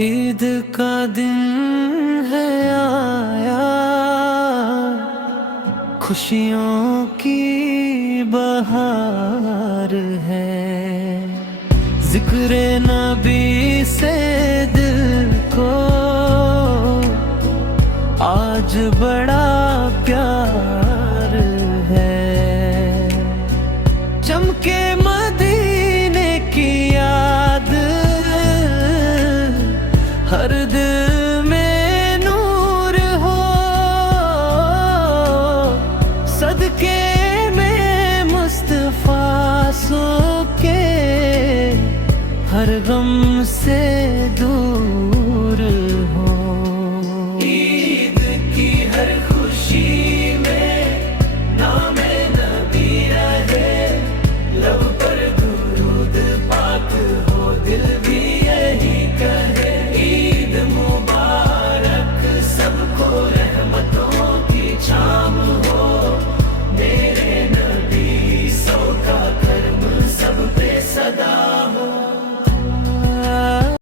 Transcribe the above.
عید کا دن ہے آیا، خوشیوں کی بہار ہے، ذکر نبی سے دل کو آج بڑا پیار ہے، چمکے مدینے کی یاد ہر دل میں نور ہو، صدقے میں مصطفیٰ سو کے ہر غم سے دور